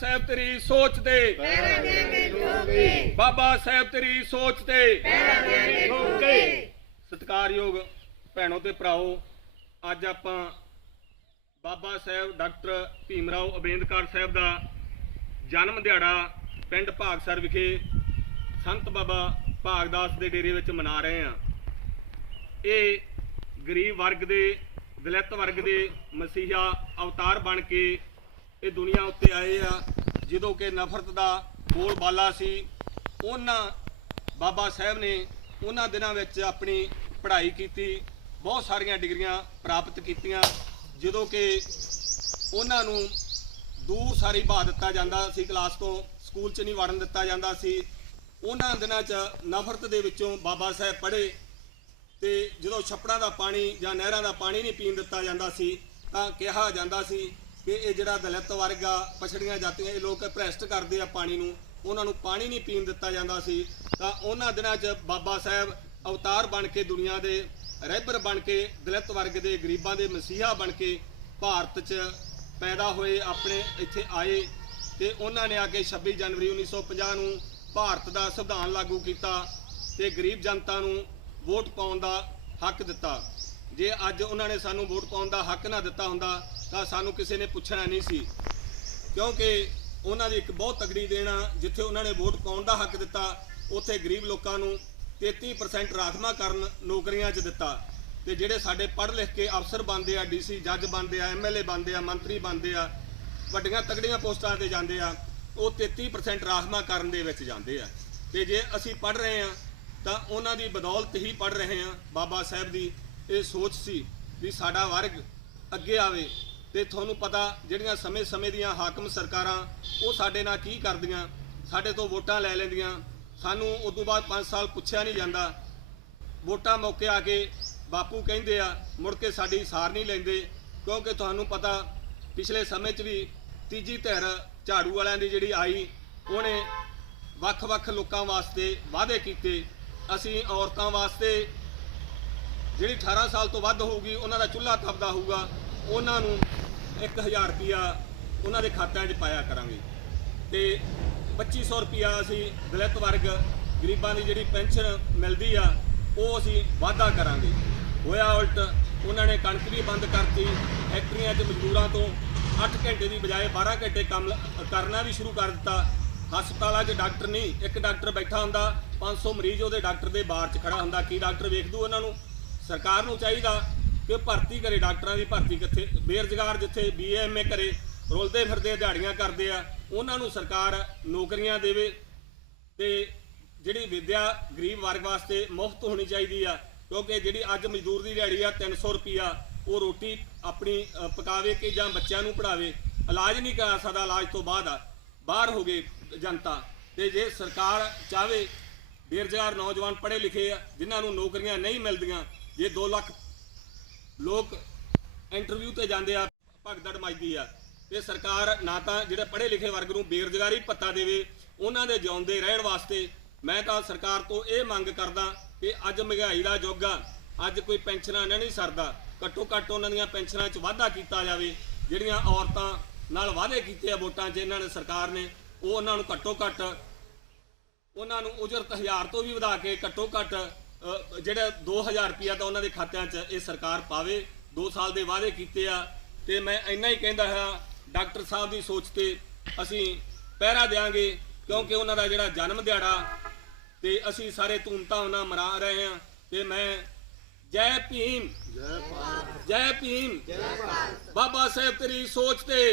ਸਾਹਿਬ ਤੇਰੀ ਸੋਚ ਤੇ। ਬਾਬਾ ਸਾਹਿਬ ਤੇਰੀ ਸੋਚ ਤੇ। ਸਤਿਕਾਰਯੋਗ ਭੈਣੋ ਤੇ ਭਰਾਓ ਅੱਜ ਆਪਾਂ ਬਾਬਾ ਸਾਹਿਬ ਡਾਕਟਰ ਭੀਮਰਾਓ ਅਬੇਦਕਰ ਸਾਹਿਬ ਦਾ ਜਨਮ ਦਿਹਾੜਾ ਪਿੰਡ ਭਾਗਸਰ ਵਿਖੇ ਸੰਤ ਬਾਬਾ ਭਾਗਦਾਸ ਦੇ ਡੇਰੇ ਵਿੱਚ ਮਨਾ ਰਹੇ ਹਾਂ। ਇਹ ਗਰੀਬ ਵਰਗ ਦੇ, ਦਲਿਤ ਵਰਗ ਦੇ ਮਸੀਹਾ ਅਵਤਾਰ ਬਣ ਕੇ ਇਹ ਦੁਨੀਆ ਉੱਤੇ ਆਏ ਆ, ਜਦੋਂ ਕਿ ਨਫ਼ਰਤ ਦਾ ਬੋਲ ਬਾਲਾ ਸੀ, ਉਹਨਾਂ ਬਾਬਾ ਸਾਹਿਬ ਨੇ ਉਹਨਾਂ ਦਿਨਾਂ ਵਿੱਚ ਆਪਣੀ ਪੜ੍ਹਾਈ ਕੀਤੀ, ਬਹੁਤ ਸਾਰੀਆਂ ਡਿਗਰੀਆਂ ਪ੍ਰਾਪਤ ਕੀਤੀਆਂ, ਜਦੋਂ ਕਿ ਉਹਨਾਂ ਨੂੰ ਦੂਰ ਸਾਰੀ ਬਹਾ ਦਿੱਤਾ ਜਾਂਦਾ ਸੀ, ਕਲਾਸ ਤੋਂ ਸਕੂਲ 'ਚ ਨਹੀਂ ਵੜਨ ਦਿੱਤਾ ਜਾਂਦਾ ਸੀ, ਉਹਨਾਂ ਦਿਨਾਂ 'ਚ ਨਫ਼ਰਤ ਦੇ ਵਿੱਚੋਂ ਬਾਬਾ ਸਾਹਿਬ ਪੜ੍ਹੇ ਤੇ ਜਦੋਂ ਛੱਪੜਾਂ ਦਾ ਪਾਣੀ ਜਾਂ ਨਹਿਰਾਂ ਦਾ ਪਾਣੀ ਨਹੀਂ ਪੀਣ ਦਿੱਤਾ ਜਾਂਦਾ ਸੀ, ਤਾਂ ਕਿਹਾ ਜਾਂਦਾ ਸੀ ਕਿ ਇਹ ਜਿਹੜਾ ਦਲਿਤ ਵਰਗ ਆ, ਪਛੜੀਆਂ ਜਾਤੀਆਂ, ਇਹ ਲੋਕ ਭ੍ਰਸ਼ਟ ਕਰਦੇ ਆ ਪਾਣੀ ਨੂੰ, ਉਹਨਾਂ ਨੂੰ ਪਾਣੀ ਨਹੀਂ ਪੀਣ ਦਿੱਤਾ ਜਾਂਦਾ ਸੀ। ਤਾਂ ਉਹਨਾਂ ਦਿਨਾਂ 'ਚ ਬਾਬਾ ਸਾਹਿਬ ਅਵਤਾਰ ਬਣ ਕੇ ਦੁਨੀਆ ਦੇ ਰਹਿਬਰ ਬਣ ਕੇ, ਦਲਿਤ ਵਰਗ ਦੇ ਗਰੀਬਾਂ ਦੇ ਮਸੀਹਾ ਬਣ ਕੇ ਭਾਰਤ 'ਚ ਪੈਦਾ ਹੋਏ, ਆਪਣੇ ਇੱਥੇ ਆਏ ਤੇ ਉਹਨਾਂ ਨੇ ਆ ਕੇ 26 ਜਨਵਰੀ 1950 ਨੂੰ ਭਾਰਤ ਦਾ ਸੰਵਿਧਾਨ ਲਾਗੂ ਕੀਤਾ ਤੇ ਗਰੀਬ ਜਨਤਾ ਨੂੰ ਵੋਟ ਪਾਉਣ ਦਾ ਹੱਕ ਦਿੱਤਾ। ਜੇ ਅੱਜ ਉਹਨਾਂ ਨੇ ਸਾਨੂੰ ਵੋਟ ਪਾਉਣ ਦਾ ਹੱਕ ਨਾ ਦਿੱਤਾ ਹੁੰਦਾ, ਤਾਂ ਸਾਨੂੰ ਕਿਸੇ ਨੇ ਪੁੱਛਣਾ ਨਹੀਂ ਸੀ। ਕਿਉਂਕਿ ਉਹਨਾਂ ਦੀ ਇੱਕ ਬਹੁਤ ਤਗੜੀ ਦੇਣਾ ਜਿੱਥੇ ਉਹਨਾਂ ਨੇ ਵੋਟ ਪਾਉਣ ਦਾ ਹੱਕ ਦਿੱਤਾ, ਉੱਥੇ ਗਰੀਬ ਲੋਕਾਂ ਨੂੰ 33% ਰਾਖਵਾਂ ਕਰਨ ਨੌਕਰੀਆਂ 'ਚ ਦਿੱਤਾ। ਤੇ ਜਿਹੜੇ ਸਾਡੇ ਪੜ੍ਹ ਲਿਖ ਕੇ ਅਫਸਰ ਬਣਦੇ ਆ, ਡੀਸੀ, ਜੱਜ ਬਣਦੇ ਆ ਐਮਐਲਏ ਬਣਦੇ ਆ, ਮੰਤਰੀ ਬਣਦੇ ਆ, ਵੱਡੀਆਂ ਤਗੜੀਆਂ ਪੋਸਟਾਂ ਤੇ ਜਾਂਦੇ ਆ, ਉਹ 33% ਰਾਖਵਾਂ ਕਰਨ ਦੇ ਵਿੱਚ ਜਾਂਦੇ ਆ। ਤੇ ਜੇ ਅਸੀਂ ਪੜ੍ਹ ਰਹੇ ਆ ਤਾਂ ਉਹਨਾਂ ਦੀ ਬਦੌਲਤ ਹੀ ਪੜ੍ਹ ਰਹੇ ਹਾਂ ਬਾਬਾ ਸਾਹਿਬ ਦੀ। ਇਹ ਸੋਚ ਸੀ ਵੀ ਸਾਡਾ ਵਰਗ ਅੱਗੇ ਆਵੇ ਤੇ ਤੁਹਾਨੂੰ ਪਤਾ ਜਿਹੜੀਆਂ ਸਮੇਂ-ਸਮੇਂ ਦੀਆਂ ਹਾਕਮ ਸਰਕਾਰਾਂ ਉਹ ਸਾਡੇ ਨਾਲ ਕੀ ਕਰਦੀਆਂ, ਸਾਡੇ ਤੋਂ ਵੋਟਾਂ ਲੈ ਲੈਂਦੀਆਂ। ਸਾਨੂੰ ਉਸ ਤੋਂ ਬਾਅਦ 5 ਸਾਲ ਪੁੱਛਿਆ ਨਹੀਂ ਜਾਂਦਾ। ਵੋਟਾਂ ਮੌਕੇ ਆ ਕੇ ਬਾਪੂ ਕਹਿੰਦੇ ਆ, ਮੁੜ ਕੇ ਸਾਡੀ ਸਾਰ ਨਹੀਂ ਲੈਂਦੇ। ਕਿਉਂਕਿ ਤੁਹਾਨੂੰ ਪਤਾ ਪਿਛਲੇ ਸਮੇਂ 'ਚ ਵੀ ਤੀਜੀ ਧਿਰ ਝਾੜੂ ਵਾਲਿਆਂ ਦੀ ਜਿਹੜੀ ਆਈ, ਉਹਨੇ ਵੱਖ-ਵੱਖ ਲੋਕਾਂ ਵਾਸਤੇ ਵਾਅਦੇ ਕੀਤੇ। ਅਸੀਂ ਔਰਤਾਂ ਵਾਸਤੇ ਜਿਹੜੀ 18 ਸਾਲ ਤੋਂ ਵੱਧ ਹੋਊਗੀ, ਉਹਨਾਂ ਦਾ ਚੁੱਲ੍ਹਾ ਤਪਦਾ ਹੋਊਗਾ, ਉਹਨਾਂ ਨੂੰ 1000 ਰੁਪਿਆ ਉਹਨਾਂ ਦੇ ਖਾਤਿਆਂ 'ਚ ਪਾਇਆ ਕਰਾਂਗੇ। ਤੇ 2500 ਰੁਪਿਆ ਅਸੀਂ ਦਲਿਤ ਵਰਗ ਗਰੀਬਾਂ ਦੀ ਜਿਹੜੀ ਪੈਨਸ਼ਨ ਮਿਲਦੀ ਆ, ਉਹ ਅਸੀਂ ਵਾਅਦਾ ਕਰਾਂਗੇ। ਹੋਇਆ ਉਲਟ, ਉਹਨਾਂ ਨੇ ਕਣਕ ਵੀ ਬੰਦ ਕਰਤੀ, ਫੈਕਟਰੀਆਂ 'ਚ ਮਜ਼ਦੂਰਾਂ ਤੋਂ 8 ਘੰਟੇ ਦੀ ਬਜਾਏ 12 ਘੰਟੇ ਕੰਮ ਕਰਨਾ ਵੀ ਸ਼ੁਰੂ ਕਰ ਦਿੱਤਾ। ਹਸਪਤਾਲਾਂ 'ਚ ਡਾਕਟਰ ਨਹੀਂ, ਇੱਕ ਡਾਕਟਰ ਬੈਠਾ ਹੁੰਦਾ 500 ਮਰੀਜ਼ ਉਹਦੇ ਡਾਕਟਰ ਦੇ ਬਾਹਰ 'ਚ ਖੜਾ ਹੁੰਦਾ, ਕੀ ਡਾਕਟਰ ਵੇਖ ਦੂ ਉਹਨਾਂ ਨੂੰ? ਸਰਕਾਰ ਨੂੰ ਚਾਹੀਦਾ ਕਿ ਭਰਤੀ ਕਰੇ ਡਾਕਟਰਾਂ ਦੀ ਭਰਤੀ ਕਿੱਥੇ, ਬੇਰੁਜ਼ਗਾਰ ਜਿੱਥੇ ਬੀਐਮਏ ਕਰੇ, ਰੁਲਦੇ ਫਿਰਦੇ ਦਿਹਾੜੀਆਂ ਕਰਦੇ ਆ, ਉਹਨਾਂ ਨੂੰ ਸਰਕਾਰ ਨੌਕਰੀਆਂ ਦੇਵੇ ਤੇ ਜਿਹੜੀ ਵਿਦਿਆ ਗਰੀਬ ਵਰਗ ਵਾਸਤੇ ਮੁਫਤ ਹੋਣੀ ਚਾਹੀਦੀ ਆ, ਕਿਉਂਕਿ ਜਿਹੜੀ ਅੱਜ ਮਜ਼ਦੂਰ ਦੀ ਦਿਹਾੜੀ ਆ 300 ਰੁਪਿਆ ਉਹ ਰੋਟੀ ਆਪਣੀ ਪਕਾਵੇ ਕਿ ਜਾਂ ਬੱਚਿਆਂ ਨੂੰ ਪੜਾਵੇ ਇਲਾਜ ਨਹੀਂ ਕਰਾ ਸਕਦਾ ਇਲਾਜ ਤੋਂ ਬਾਅਦ ਆ। ਬਾਹਰ ਹੋ ਗਏ ਜਨਤਾ ਤੇ ਜੇ ਸਰਕਾਰ ਚਾਵੇ ਬੇਰੁਜ਼ਗਾਰ ਨੌਜਵਾਨ ਪੜ੍ਹੇ ਲਿਖੇ ਆ, ਜਿਨ੍ਹਾਂ ਨੂੰ ਨੌਕਰੀਆਂ ਨਹੀਂ ਮਿਲਦੀਆਂ, ਜੇ 2 ਲੱਖ ਲੋਕ ਇੰਟਰਵਿਊ ਤੇ ਜਾਂਦੇ ਆ, ਭਗਦੜ ਮੱਚਦੀ ਆ, ਤੇ ਸਰਕਾਰ ਨਾ ਤਾਂ ਜਿਹੜੇ ਪੜ੍ਹੇ ਲਿਖੇ ਵਰਗ ਨੂੰ ਬੇਰੁਜ਼ਗਾਰੀ ਭੱਤਾ ਦੇਵੇ, ਉਹਨਾਂ ਦੇ ਜਿਉਂਦੇ ਰਹਿਣ ਵਾਸਤੇ ਮੈਂ ਤਾਂ ਸਰਕਾਰ ਤੋਂ ਇਹ ਮੰਗ ਕਰਦਾ ਕਿ ਅੱਜ ਮਹਿੰਗਾਈ ਦਾ ਯੁੱਗ ਆ, ਅੱਜ ਕੋਈ ਪੈਨਸ਼ਨਾਂ ਨਹੀਂ ਸਰਦਾ। ਘੱਟੋ ਘੱਟ ਉਹਨਾਂ ਦੀਆਂ ਪੈਨਸ਼ਨਾਂ 'ਚ ਵਾਧਾ ਕੀਤਾ ਜਾਵੇ, ਜਿਹੜੀਆਂ ਔਰਤਾਂ ਨਾਲ ਵਾਅਦੇ ਕੀਤੇ ਆ ਵੋਟਾਂ 'ਚ ਇਹਨਾਂ ਨੇ ਸਰਕਾਰ ਨੇ ਉਹ ਉਹਨਾਂ ਨੂੰ ਘੱਟੋ ਘੱਟ ਉਹਨਾਂ ਨੂੰ ਉਜਰਤ ਹਜ਼ਾਰ ਤੋਂ ਵੀ ਵਧਾ ਕੇ ਘੱਟੋ ਘੱਟ ਅ, ਜਿਹੜਾ 2000 ਰੁਪਿਆ ਤਾਂ ਉਹਨਾਂ ਦੇ ਖਾਤਿਆਂ 'ਚ ਇਹ ਸਰਕਾਰ ਪਾਵੇ। 2 ਸਾਲ ਦੇ ਵਾਅਦੇ ਕੀਤੇ ਆ ਤੇ ਮੈਂ ਇੰਨਾ ਹੀ ਕਹਿੰਦਾ ਹਾਂ ਡਾਕਟਰ ਸਾਹਿਬ ਦੀ ਸੋਚ ਤੇ ਅਸੀਂ ਪਹਿਰਾ ਦੇਾਂਗੇ ਕਿਉਂਕਿ ਉਹਨਾਂ ਦਾ ਜਿਹੜਾ ਜਨਮ ਦਿਹਾੜਾ ਤੇ ਅਸੀਂ ਸਾਰੇ ਧੂਮਧਾਮ ਨਾਲ ਮਨਾ ਰਹੇ ਹਾਂ ਤੇ ਮੈਂ ਜੈ ਭੀਮ ਜੈ ਭਾਰਤ ਜੈ ਭੀਮ ਜੈ ਭਾਰਤ। ਬਾਬਾ ਸਾਹਿਬ ਤੇਰੀ ਸੋਚ ਤੇ